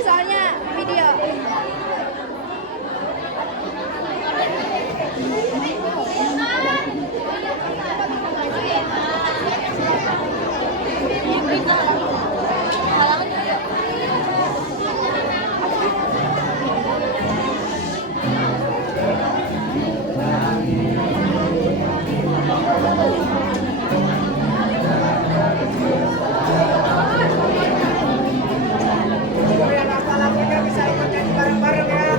ini soalnya video. Bisa ikut nyanyi bareng-bareng ya.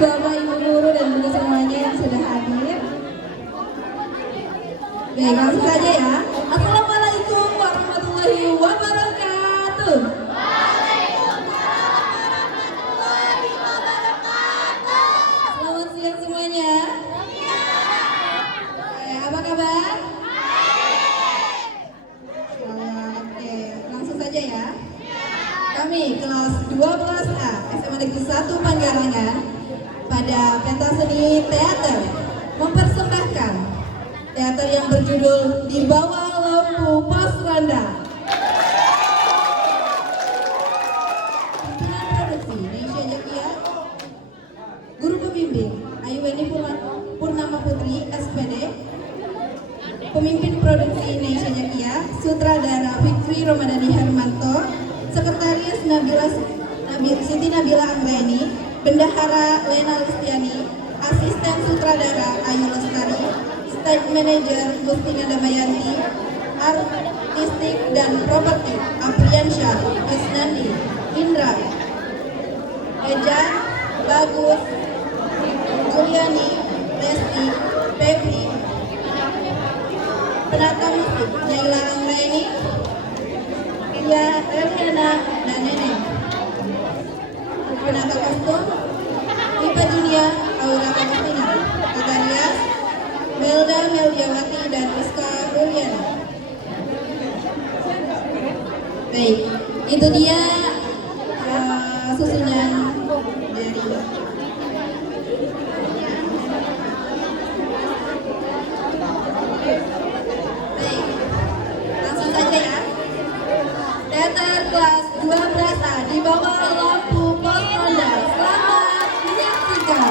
Bapak, Ibu guru dan juga semuanya yang sudah hadir. Baik, langsung saja ya. Assalamualaikum warahmatullahi wabarakatuh. Selamat siang semuanya. Apa kabar? Oke, langsung saja ya. Kami kelas 12A SMA Negeri 1 Panggarangan pada pentas seni teater mempersembahkan teater yang berjudul Di Bawah Lampu Pos Ronda. Pimpinan produksi Nesya Jakia, guru pembimbing Ayuweni Purnama Putri SPD, pemimpin produksi Nesya Jakia, sutradara Fikri Romadani Hermanto, sekretaris Siti Nabila Anggraini, bendahara Lena Listiani, asisten sutradara Ayu Lestari, stage manager Gustina Damayanti, artistik dan properti Apriansyah, Isnandi, Indra, Eja, Bagus, Juliani, Lesti, Febri, penata musik Naila Anggraini, Eliana dan Neneng, penata kostum Ipa Junia, Aura Agustina, Agarias, Melda Meldiawati dan Rizka Ruliana. Baik, itu dia susunan dari baik, langsung saja ya. Teater kelas 12A Di Bawah Lampu Pos Ronda. Selamat menyaksikan.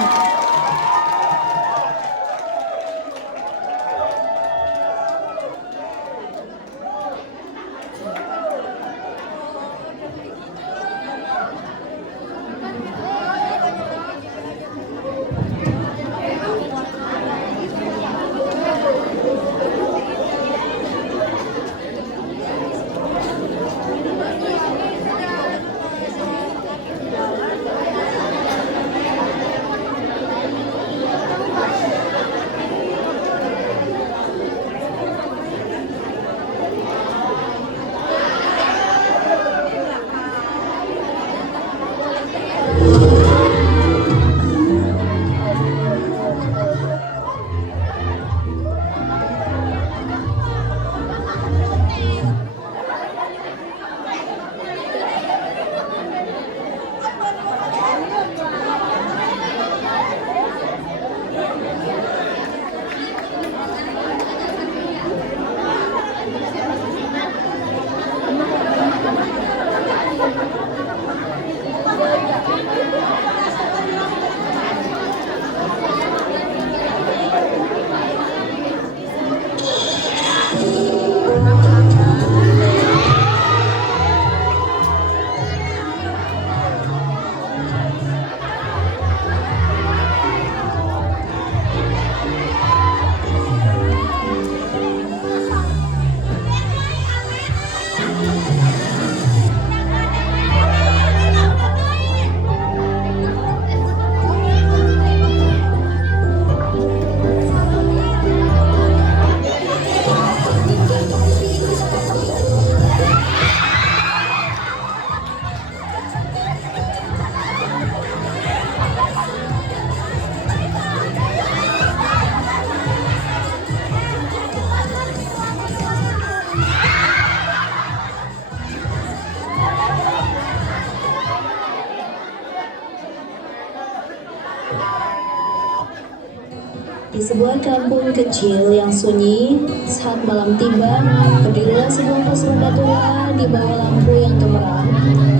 Di sebuah kampung kecil yang sunyi, saat malam tiba, berdirilah sebuah pos ronda tua di bawah lampu yang gemerang.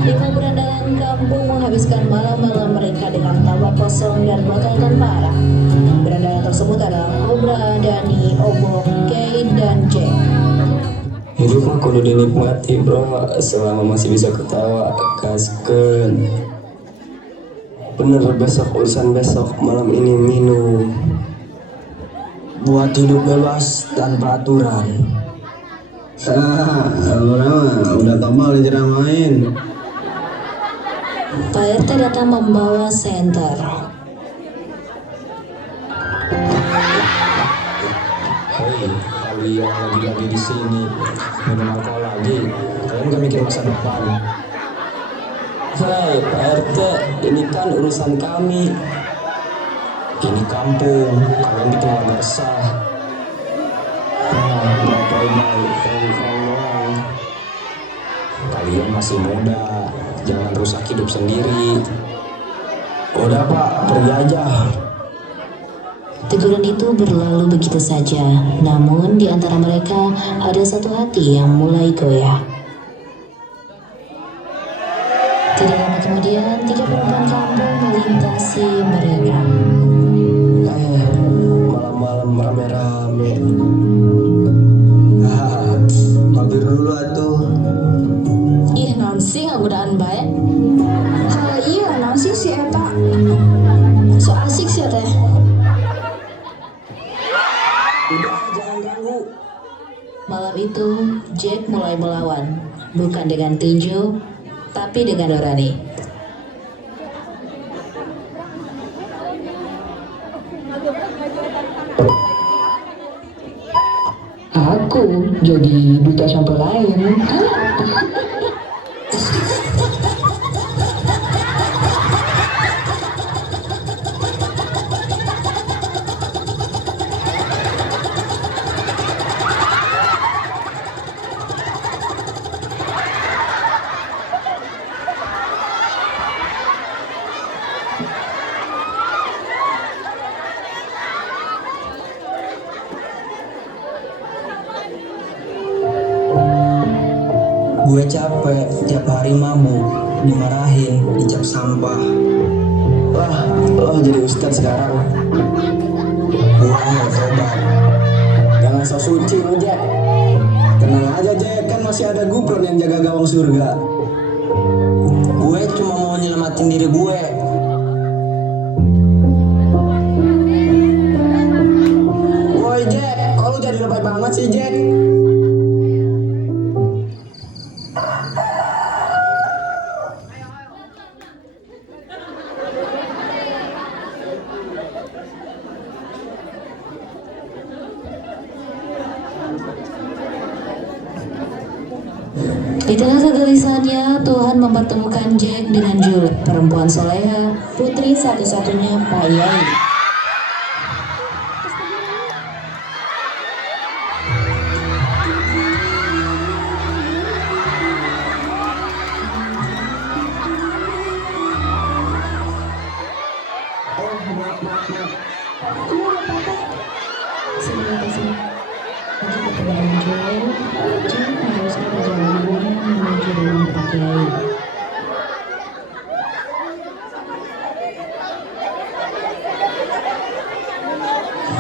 5 berandalan kampung menghabiskan malam-malam mereka dengan tawa kosong dan bagaikan parah. Berandalan tersebut adalah Cobra, Dani, Obong, Kay, dan Jack. Hidup mah kudu dinikmati bro, selama masih bisa ketawa, gaskeun. Bener besok urusan besok, malam ini minum. Buat hidup bebas tanpa aturan. Udah tambal diceramain. Pak RT datang membawa senter. Hei, kalian lagi di sini minum alkohol lagi. Kalian gak mikir masa depan. Hei Pak RT, ini kan urusan kami. Ini kampung, kalian bikin warga resah. Berapa ini doang. Kalian masih muda, jangan rusak hidup sendiri. Udah Pak, pergi aja. Teguran itu berlalu begitu saja, namun di antara mereka ada satu hati yang mulai goyah. Tidak lama kemudian, 3 perempuan kampung melintasi mereka. Malam-malam rame-rame. Mampir dulu atuh. Ih, naon sih ngagudaan bae? Iya, naon sih si eta? So asik sih teh. Udah, jangan ganggu. Malam itu, Jack mulai melawan, bukan dengan tinju, tapi dengan nurani. Aku jadi duta sampel lain. Gue capek, tiap hari mabuk, dimarahin, dicap sampah. Wah, lo jadi ustadz sekarang. Gue mau tobat. Jangan sok suci lu, Jack. Tenang aja, Jack, kan masih ada Gupron yang jaga gawang surga. Gue cuma mau nyelamatin diri gue. Woi, Jack, kok lu jadi lebay banget sih, Jack? Di tengah kegelisahannya, Tuhan mempertemukan Jack dengan Jules, perempuan soleha, putri satu-satunya Pak Yai. Sebelum kesini, masih ketemu dengan Jules, Jack meneruskan perjalanannya menuju rumah Pak Yai.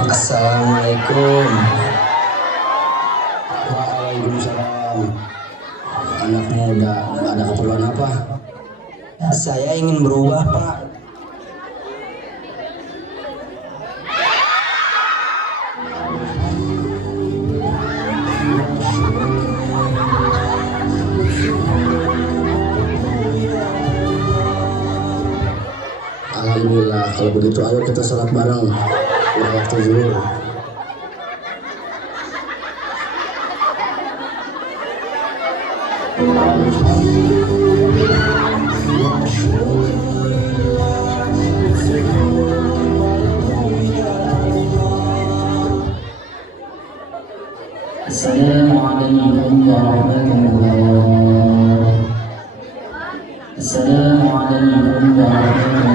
Assalamualaikum. Waalaikumsalam. Anak muda, ada keperluan apa? Saya ingin berubah, Pak. Alhamdulillah, kalau begitu ayo kita sholat bareng. Udah waktu zuhur. Assalamualaikum warahmatullahi. Assalamualaikum warahmatullahi.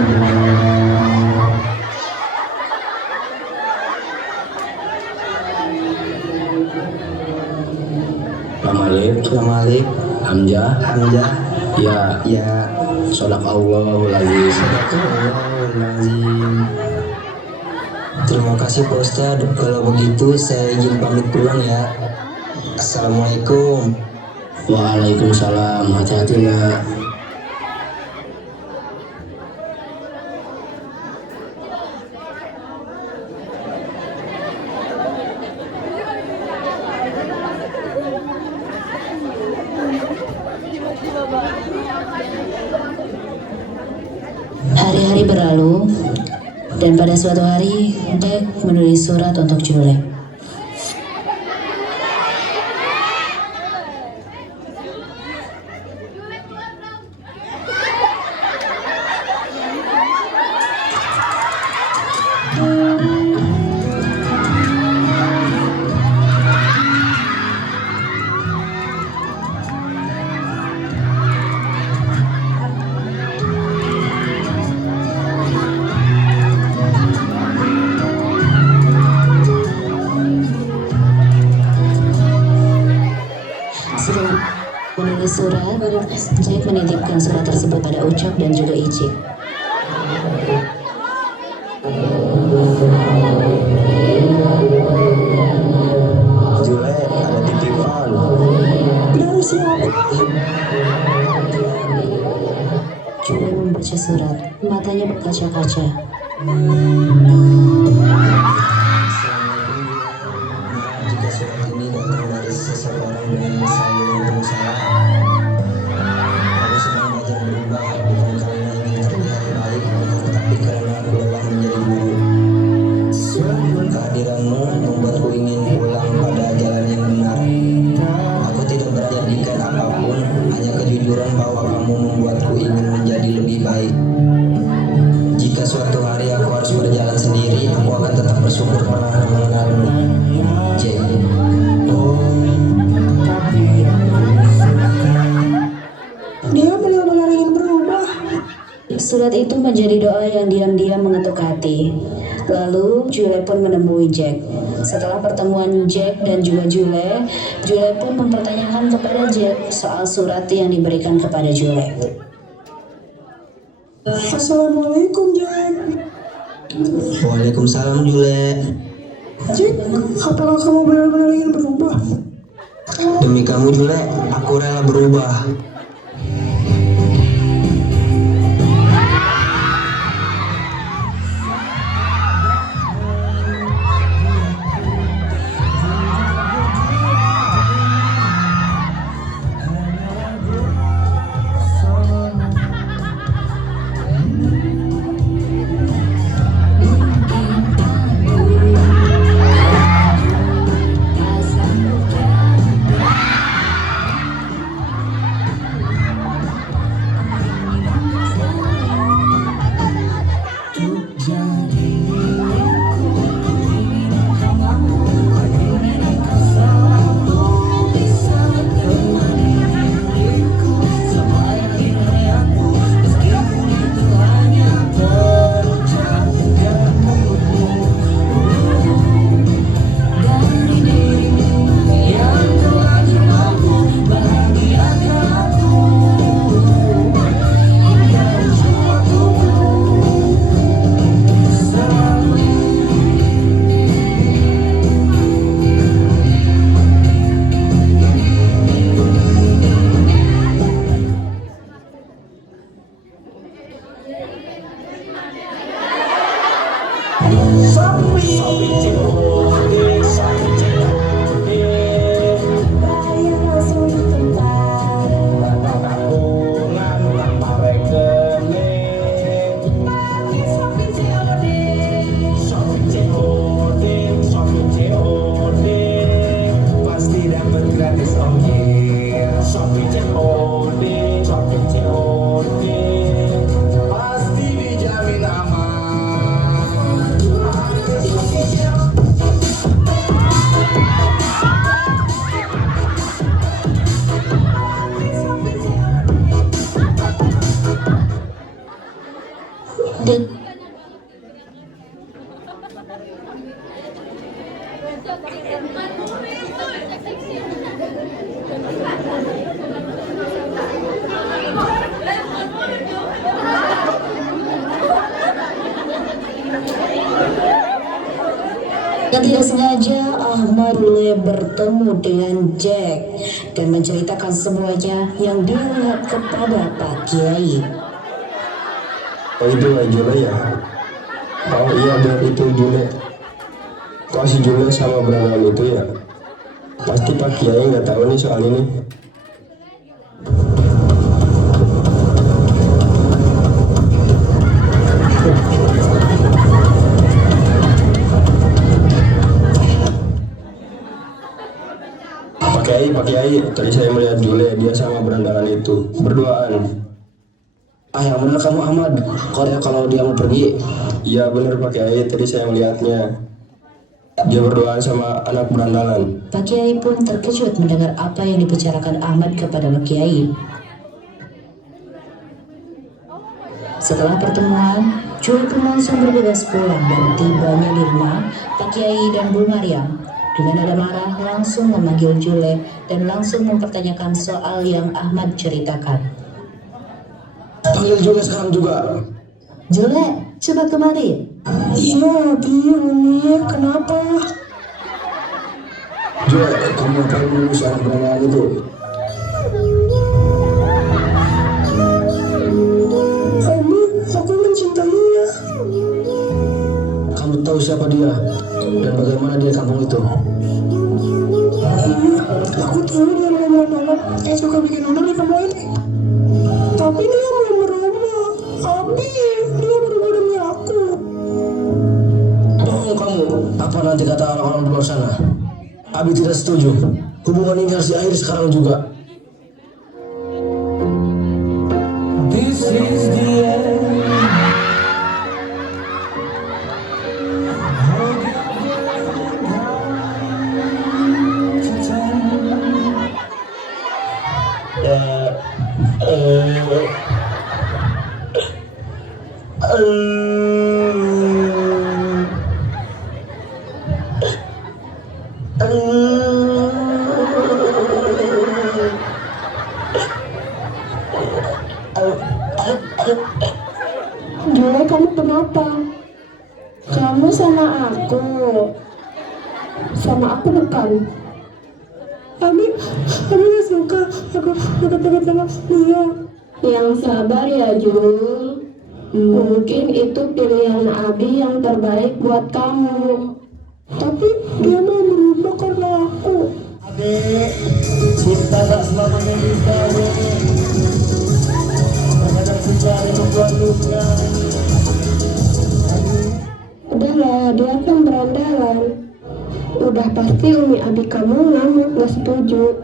Ya Malik. Hamzah. Hamzah. Ya. Ya. Sadaqallahul azim. Astagfirullahaladzim. Terima kasih Pak Ustadz. Kalau begitu saya izin pamit pulang ya. Assalamualaikum. Waalaikumsalam. Hati-hati nak. Hari-hari berlalu, dan pada suatu hari, Jack menulis surat untuk Julie. Setelah menulis surat, Jack menitipkan surat tersebut pada Ucok dan juga Icik. Jule, ada titipan. Dari siapa? Julie membaca surat, matanya berkaca-kaca. Jika surat ini datang dari seseorang dengan sayang pengusaha, aku sedang belajar berubah bukan karena ingin terlihat baik, tapi karena aku lelah menjadi guru. Kehadiranmu membuatku ingin pulang pada jalan yang benar. Aku tidak berjadikan apapun, hanya kejujuran bahwa kamu membuatku ingin menjadi lebih baik. Jika suatu hari aku harus berjalan sendiri, aku akan tetap bersyukur pernah mengenalmu. J. Dia benar-benar ingin berubah. Surat itu menjadi doa yang diam-diam mengetuk hati. Lalu Julie pun menemui Jack. Setelah pertemuan Jack dan juga Julie pun mempertanyakan kepada Jack soal surat yang diberikan kepada Julie. Assalamualaikum, Jack. Waalaikumsalam Jule. Jack, apakah kamu benar-benar ingin berubah? Demi kamu Jule, aku rela berubah. Dan Dan tidak sengaja Ahmad mulai bertemu dengan Jack dan menceritakan semuanya yang dia lihat kepada Pak Kiai. Oh itu Jule ya? Oh iya benar itu Jule. Kok si Jule sama berandalan itu ya? Pasti Pak Kiai nggak tahu nih soal ini. Pak Kiai, tadi saya melihat Jule, dia sama berandalan itu berduaan. Ah yang benar kamu Ahmad, kalau dia mau pergi. Iya benar Pak Kiai, tadi saya melihatnya. Dia berduaan sama anak berandalan. Pak Kiai pun terkejut mendengar apa yang dibicarakan Ahmad kepada Pak Kiai. Setelah pertemuan, Jule pun langsung bergegas pulang dan tibanya di rumah Pak Kiai dan Bu Maryam. Dengan nada marah langsung memanggil Jule dan langsung mempertanyakan soal yang Ahmad ceritakan. Panggil Jule sekarang juga. Jule, coba kemari. Iya, Umi, kenapa? Jule, kamu ngapain dulu soal berandalan itu? Aku mencintainya. Kamu tahu siapa dia dan bagaimana dia di kampung itu? Aku tahu dia lama-lama suka bikin onar di kampung ini. Tapi dia belum berubah. Abi, dia berubah demi aku. Bohong kamu. Apa nanti kata orang-orang di luar sana? Abi tidak setuju. Hubungan ini harus diakhiri sekarang juga. This is the end. Jule, kamu kenapa? Kamu sama aku? Sama aku bukan? Abi gak suka. Aku takut sama dia. Yang sabar ya, Jul. Mungkin itu pilihan Abi yang terbaik buat kamu. Tapi dia mau berubah karena aku. Abi, cinta gak selamanya bisa, ya. Kadang cinta yang membuat luka. Udahlah, dia kan berandalan. Udah pasti Umi Abi kamu ngamuk gak setuju.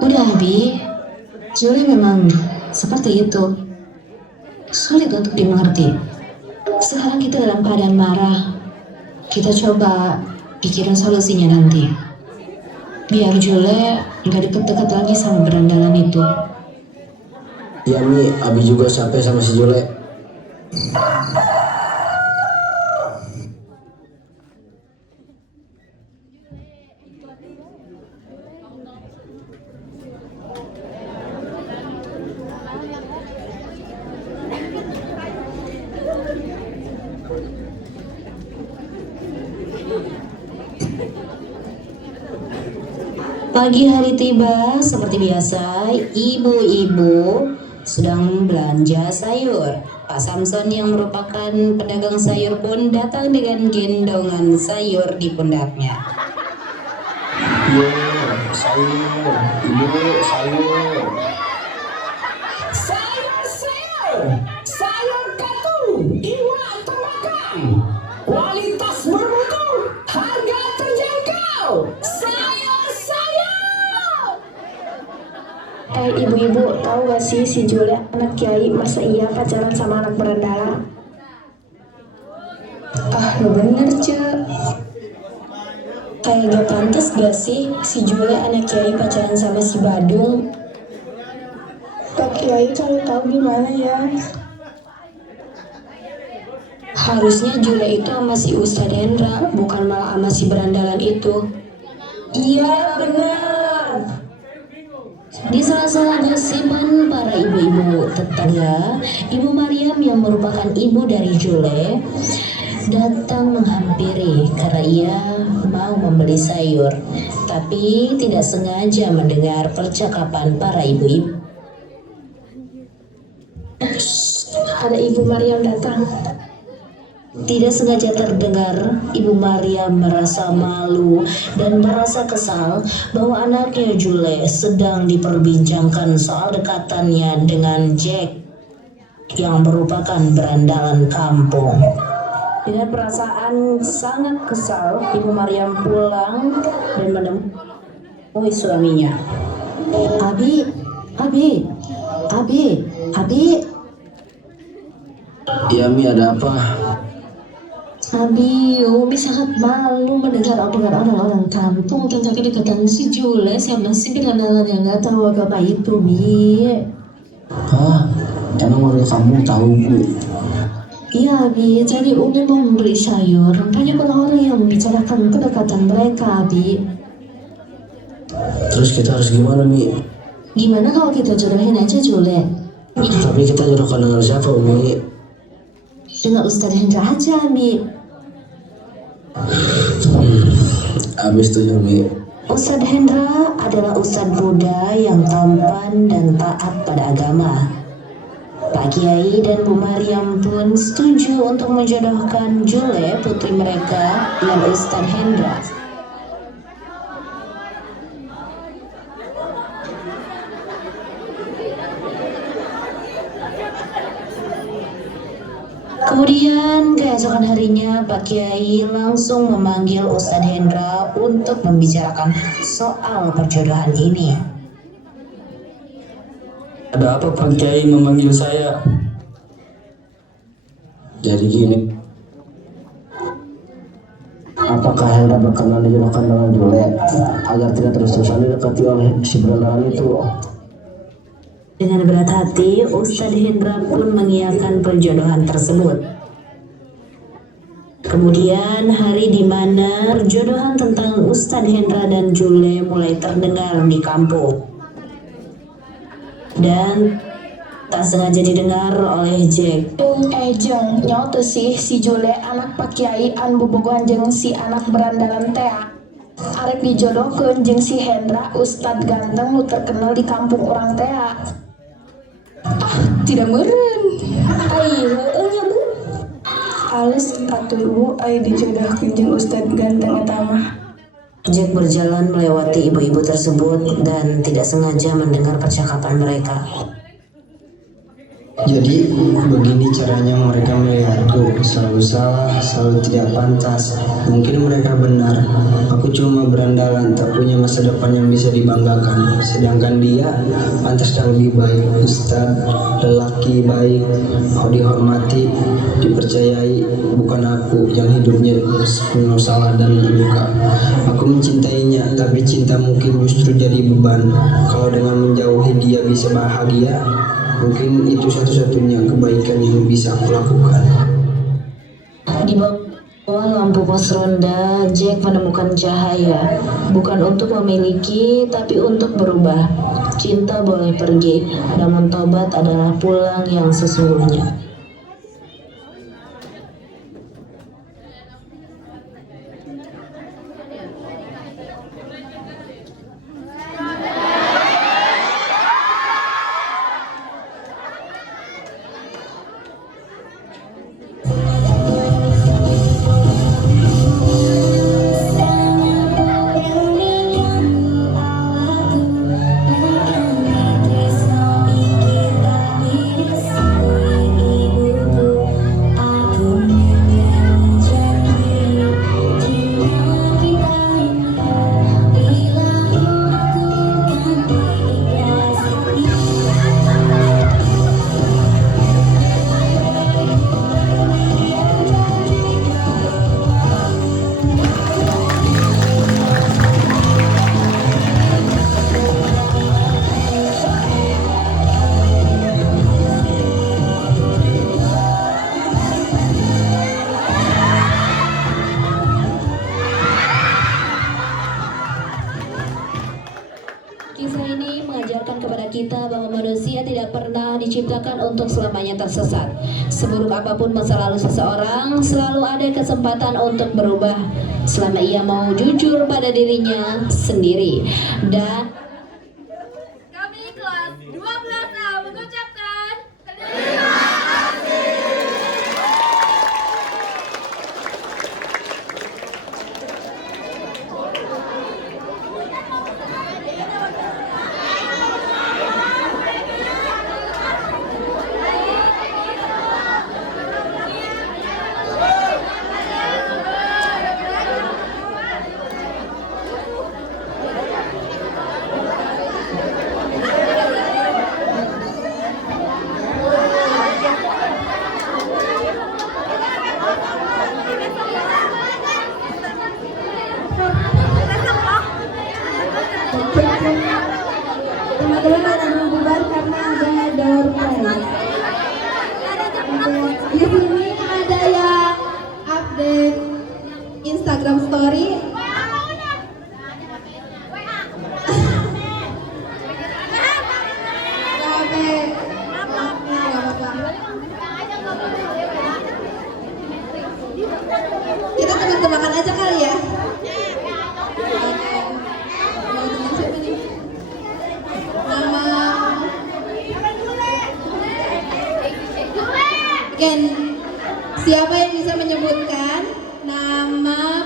Udah Abi, Jule memang seperti itu. Sulit untuk dimengerti. Sekarang kita dalam keadaan marah. Kita coba pikirin solusinya nanti. Biar Jule nggak deket-deket lagi sama berandalan itu. Ya Mi, Abi juga capek sama si Jule. Pagi hari tiba, seperti biasa, ibu-ibu sedang belanja sayur. Pak Samson yang merupakan pedagang sayur pun datang dengan gendongan sayur di pundaknya. Yo, sayur, ibu, sayur. Sayur katu, iwa tembakau, kualitas bermutu, harga terjangkau. Ibu-ibu, tahu gak sih si Jule anak kiai, masa iya pacaran sama anak berandalan? Lu bener Cek. Kayak gak pantas gak sih si Jule anak kiai pacaran sama si Badung? Pak Kiai kalau tahu gimana ya? Harusnya Jule itu sama si Ustadz Hendra, bukan malah sama si berandalan itu. Iya benar. Di sela-sela gosipan para ibu-ibu tetangga, Ibu Mariam yang merupakan ibu dari Jule datang menghampiri karena ia mau membeli sayur, tapi tidak sengaja mendengar percakapan para ibu-ibu. Ada Ibu Mariam datang. Tidak sengaja terdengar, Ibu Mariam merasa malu dan merasa kesal bahwa anaknya Jule sedang diperbincangkan soal dekatannya dengan Jack yang merupakan berandalan kampung. Dengan perasaan sangat kesal, Ibu Mariam pulang dan menemui suaminya. Abi, Abi, Abi, Abi. Ya Mi, ada apa? Abi, Umi sangat malu mendengar omongan orang-orang kampung tentang kedekatan si Jule sama si berandalan yang gak tahu agama itu, Bi. Hah? Emang warga kampung tahu Bu? Iya, Bi. Jadi Umi mau membeli sayur. Banyak orang-orang yang membicarakan kedekatan mereka, Bi. Terus kita harus gimana Mi? Gimana kalau kita jodohin aja Jule? Tapi kita jodohkan dengan siapa Umi? Dengan Ustadz Hendra aja, Bi. Abis itu Mi. Ustadz Hendra adalah Ustadz Buddha yang tampan dan taat pada agama. Pak Kiai dan Bu Mariam pun setuju untuk menjodohkan Jule, putri mereka, dengan Ustadz Hendra. Kemudian keesokan harinya Pak Kiai langsung memanggil Ustadz Hendra untuk membicarakan soal perjodohan ini. Ada apa Pak Kiai memanggil saya? Jadi gini, apakah Hendra bakalan dijodohkan dengan Jule agar tidak terus-terusan didekati oleh si berandalan itu? Dengan berat hati, Ustadz Hendra pun mengiyakan perjodohan tersebut. Kemudian hari di mana perjodohan tentang Ustadz Hendra dan Jule mulai terdengar di kampung. Dan tak sengaja didengar oleh Jack. Jeng, nyawa tuh si Jule anak Pak Kiai an bobogohan jeung si anak berandalan tea. Arek dijodohkeun jeung si Hendra Ustad ganteng nu terkenal di kampung orang tea. Tidak meureun. Ai heueuh nya Bu. Ales atuh Bu ai dijodohkeun jeung Ustad ganteng eta mah. Jack berjalan melewati ibu-ibu tersebut dan tidak sengaja mendengar percakapan mereka. Jadi begini caranya mereka melihatku, selalu salah, selalu tidak pantas. Mungkin mereka benar, aku cuma berandalan, tak punya masa depan yang bisa dibanggakan. Sedangkan dia pantas dan lebih baik, ustadz, lelaki baik, mau dihormati, dipercayai. Bukan aku yang hidupnya penuh salah dan luka. Aku mencintainya, tapi cinta mungkin justru jadi beban. Kalau dengan menjauhi dia bisa bahagia, mungkin itu satu-satunya kebaikan yang bisa aku lakukan. Di bawah lampu pos ronda, Jack menemukan cahaya. Bukan untuk memiliki, tapi untuk berubah. Cinta boleh pergi, namun tobat adalah pulang yang sesungguhnya. takkan untuk selamanya tersesat. Seburuk apapun masa lalu seseorang, selalu ada kesempatan untuk berubah selama ia mau jujur pada dirinya sendiri. Dan Kami kelas 12A mengucapkan teman-teman ada membubar karena ada door prize. Di sini ada yang update Instagram story. Kita tebak-tebakan aja kali ya. Oke. Mau tentang siapa nih? Nama. Oke. Siapa yang bisa menyebutkan nama